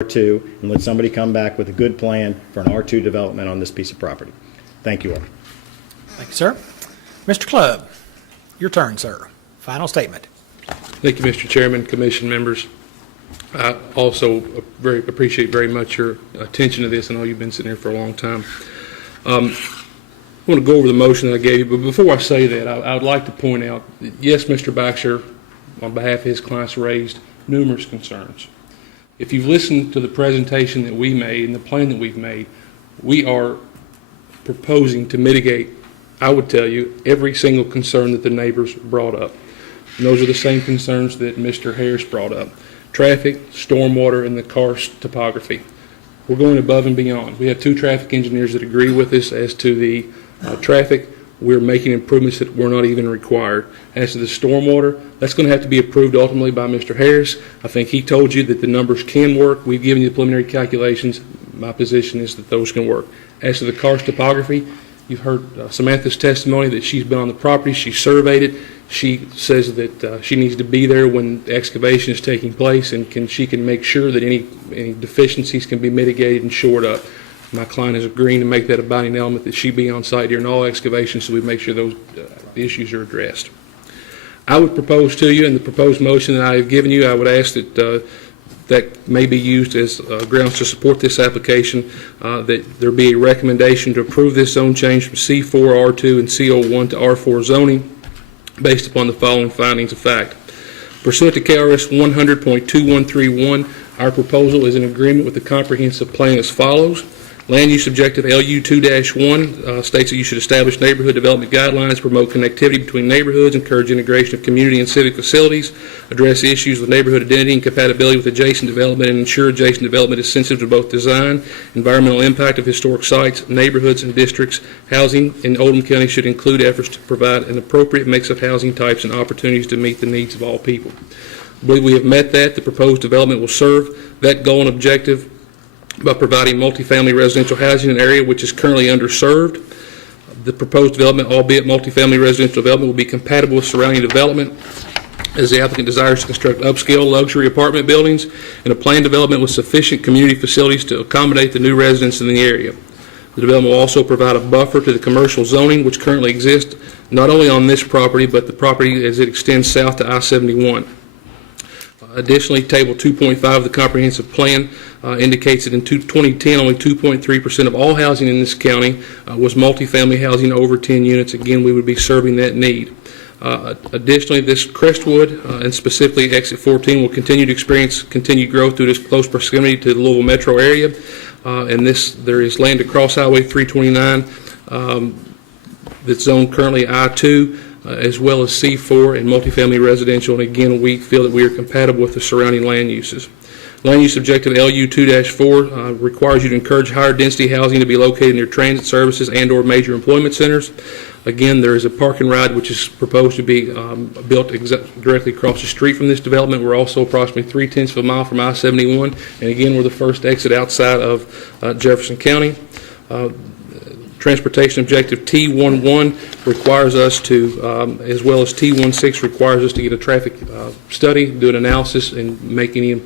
R2 and let somebody come back with a good plan for an R2 development on this piece of property. Thank you all. Thank you, sir. Mr. Clubb, your turn, sir. Final statement. Thank you, Mr. Chairman, Commission members. I also appreciate very much your attention to this. I know you've been sitting here for a long time. I want to go over the motion that I gave you, but before I say that, I would like to point out that, yes, Mr. Baxter, on behalf of his clients, raised numerous concerns. If you've listened to the presentation that we made and the plan that we've made, we are proposing to mitigate, I would tell you, every single concern that the neighbors brought up. And those are the same concerns that Mr. Harris brought up. Traffic, stormwater, and the karst topography. We're going above and beyond. We have 2 traffic engineers that agree with us as to the traffic. We're making improvements that were not even required. As to the stormwater, that's going to have to be approved ultimately by Mr. Harris. I think he told you that the numbers can work. We've given you the preliminary calculations. My position is that those can work. As to the karst topography, you've heard Samantha's testimony that she's been on the property. She surveyed it. She says that she needs to be there when the excavation is taking place, and she can make sure that any deficiencies can be mitigated and shored up. My client is agreeing to make that a binding element that she be on site during all excavations, so we make sure those issues are addressed. I would propose to you, in the proposed motion that I have given you, I would ask that that may be used as grounds to support this application, that there be a recommendation to approve this zone change from C4, R2, and CO1 to R4 zoning based upon the following findings of fact. Pursuant to KRS 100.2131, our proposal is in agreement with the comprehensive plan as follows. Land use objective LU 2-1 states that you should establish neighborhood development guidelines, promote connectivity between neighborhoods, encourage integration of community and civic facilities, address issues with neighborhood identity and compatibility with adjacent development, and ensure adjacent development is sensitive to both design, environmental impact of historic sites, neighborhoods, and districts. Housing in Oldham County should include efforts to provide an appropriate mix of housing types and opportunities to meet the needs of all people. I believe we have met that. The proposed development will serve that goal and objective by providing multifamily residential housing in an area which is currently underserved. The proposed development, albeit multifamily residential development, will be compatible with surrounding development as the applicant desires to construct upscale luxury apartment buildings and a planned development with sufficient community facilities to accommodate the new residents in the area. The development will also provide a buffer to the commercial zoning which currently exists not only on this property but the property as it extends south to I-71. Additionally, Table 2.5 of the Comprehensive Plan indicates that in 2010, only 2.3% of all housing in this county was multifamily housing over 10 units. Again, we would be serving that need. Additionally, this Crestwood, and specifically Exit 14, will continue to experience continued growth due to its close proximity to the Louisville metro area. And there is land across Highway 329 that's zoned currently I-2, as well as C4 and multifamily residential, and again, we feel that we are compatible with the surrounding land uses. Land use objective LU 2-4 requires you to encourage higher density housing to be located near transit services and or major employment centers. Again, there is a park and ride which is proposed to be built directly across the street from this development. We're also approximately 0.3 of a mile from I-71, and again, we're the first exit outside of Jefferson County. Transportation objective T11 requires us to, as well as T16 requires us to get a traffic study, do an analysis, and make any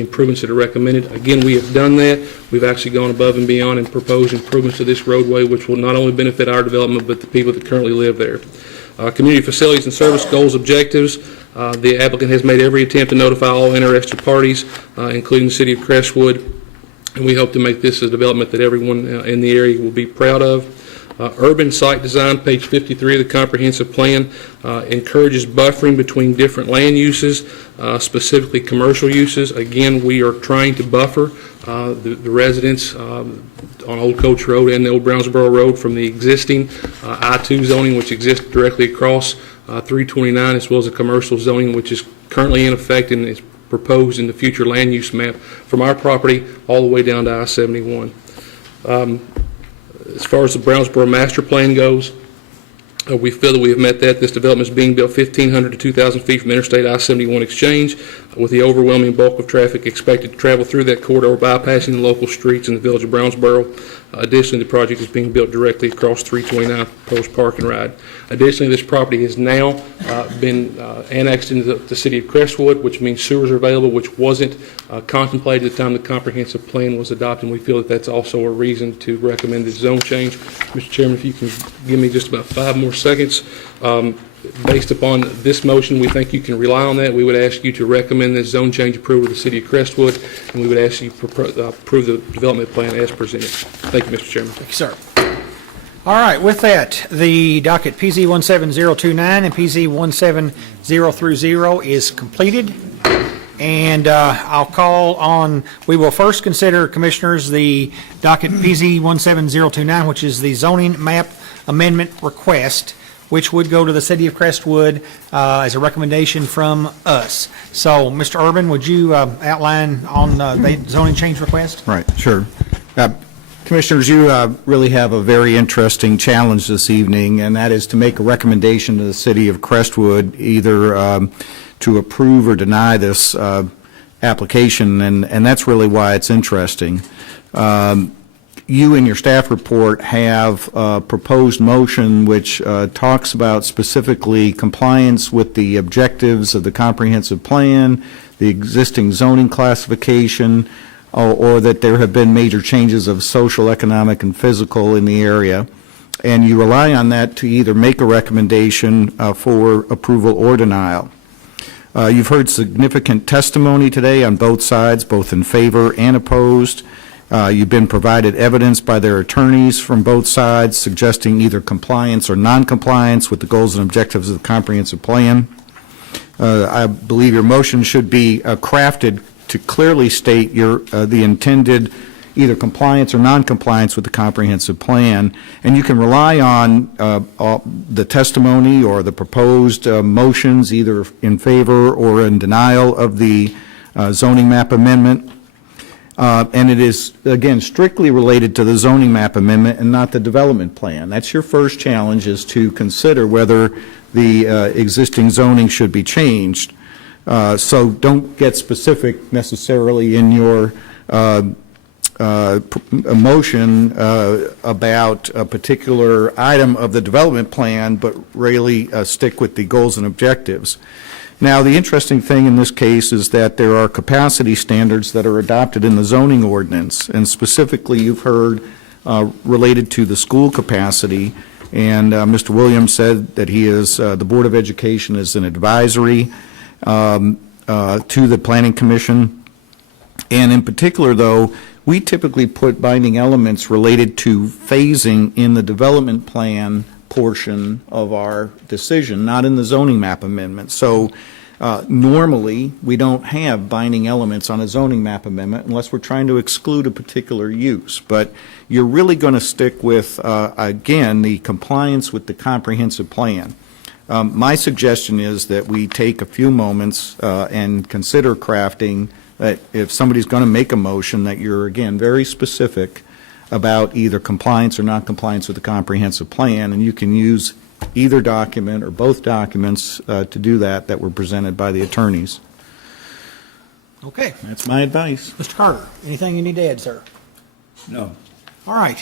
improvements that are recommended. Again, we have done that. We've actually gone above and beyond and proposed improvements to this roadway, which will not only benefit our development, but the people that currently live there. Community facilities and service goals objectives. The applicant has made every attempt to notify all interested parties, including the city of Crestwood, and we hope to make this a development that everyone in the area will be proud of. Urban site design, page 53 of the comprehensive plan, encourages buffering between different land uses, specifically commercial uses. Again, we are trying to buffer the residents on Old Coach Road and the Old Brownsboro Road from the existing I-2 zoning, which exists directly across 329, as well as the commercial zoning, which is currently in effect and is proposed in the future land use map from our property all the way down to I-71. As far as the Brownsboro master plan goes, we feel that we have met that. This development is being built 1,500 to 2,000 feet from Interstate I-71 exchange. with the overwhelming bulk of traffic expected to travel through that corridor, bypassing the local streets in the village of Brownsboro. Additionally, the project is being built directly across 329 proposed park and ride. Additionally, this property has now been annexed into the city of Crestwood, which means sewers are available, which wasn't contemplated at the time the comprehensive plan was adopted. And we feel that that's also a reason to recommend this zone change. Mr. Chairman, if you can give me just about 5 more seconds. Based upon this motion, we think you can rely on that. We would ask you to recommend this zone change approval to the city of Crestwood, and we would ask you to approve the development plan as presented. Thank you, Mr. Chairman. Thank you, sir. All right, with that, the docket PZ 17029 and PZ 17030 is completed. And I'll call on, we will first consider, Commissioners, the docket PZ 17029, which is the zoning map amendment request, which would go to the city of Crestwood as a recommendation from us. So, Mr. Urban, would you outline on the zoning change request? Right, sure. Commissioners, you really have a very interesting challenge this evening, and that is to make a recommendation to the city of Crestwood, either to approve or deny this application, and that's really why it's interesting. You in your staff report have a proposed motion which talks about specifically compliance with the objectives of the comprehensive plan, the existing zoning classification, or that there have been major changes of social, economic, and physical in the area. And you rely on that to either make a recommendation for approval or denial. You've heard significant testimony today on both sides, both in favor and opposed. You've been provided evidence by their attorneys from both sides suggesting either compliance or noncompliance with the goals and objectives of the comprehensive plan. I believe your motion should be crafted to clearly state the intended either compliance or noncompliance with the comprehensive plan, and you can rely on the testimony or the proposed motions either in favor or in denial of the zoning map amendment. And it is, again, strictly related to the zoning map amendment and not the development plan. That's your first challenge, is to consider whether the existing zoning should be changed. So don't get specific necessarily in your motion about a particular item of the development plan, but really stick with the goals and objectives. Now, the interesting thing in this case is that there are capacity standards that are adopted in the zoning ordinance, and specifically you've heard related to the school capacity, and Mr. Williams said that he is, the Board of Education is an advisory to the Planning Commission, and in particular, though, we typically put binding elements related to phasing in the development plan portion of our decision, not in the zoning map amendment. So normally, we don't have binding elements on a zoning map amendment unless we're trying to exclude a particular use. But you're really going to stick with, again, the compliance with the comprehensive plan. My suggestion is that we take a few moments and consider crafting that if somebody's going to make a motion, that you're, again, very specific about either compliance or non-compliance with the comprehensive plan, and you can use either document or both documents to do that were presented by the attorneys. Okay. That's my advice. Mr. Carter, anything you need to add, sir? No. All right.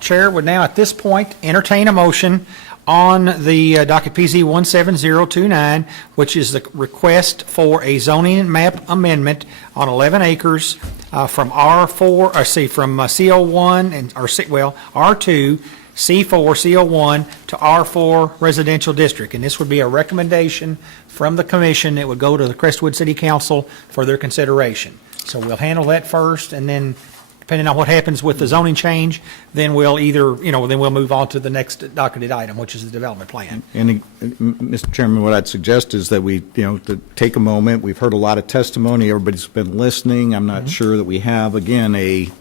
Chair would now at this point entertain a motion on the docket PZ 17029, which is the request for a zoning map amendment on 11 acres from R4, from CO1 and R2, C4, CO1 to R4 residential district. And this would be a recommendation from the commission. It would go to the Crestwood City Council for their consideration. So we'll handle that first, and then depending on what happens with the zoning change, then we'll either, then we'll move on to the next docketed item, which is the development plan. And Mr. Chairman, what I'd suggest is that we, to take a moment. We've heard a lot of testimony. Everybody's been listening. I'm not sure that we have, again, a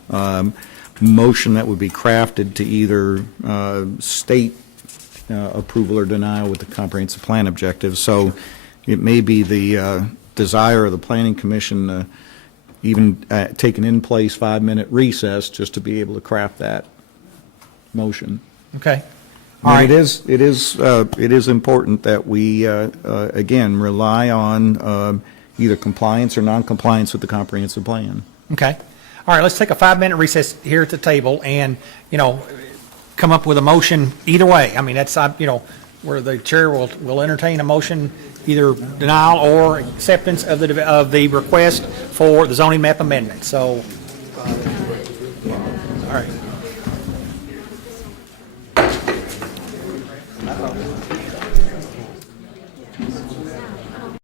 motion that would be crafted to either state approval or denial with the comprehensive plan objectives. So it may be the desire of the Planning Commission even take an in-place 5-minute recess just to be able to craft that motion. Okay. All right. It is important that we again rely on either compliance or noncompliance with the comprehensive plan. Okay. All right, let's take a 5-minute recess here at the table and, come up with a motion either way. I mean, that's, where the chair will entertain a motion, either denial or acceptance of the request for the zoning map amendment. So, all right.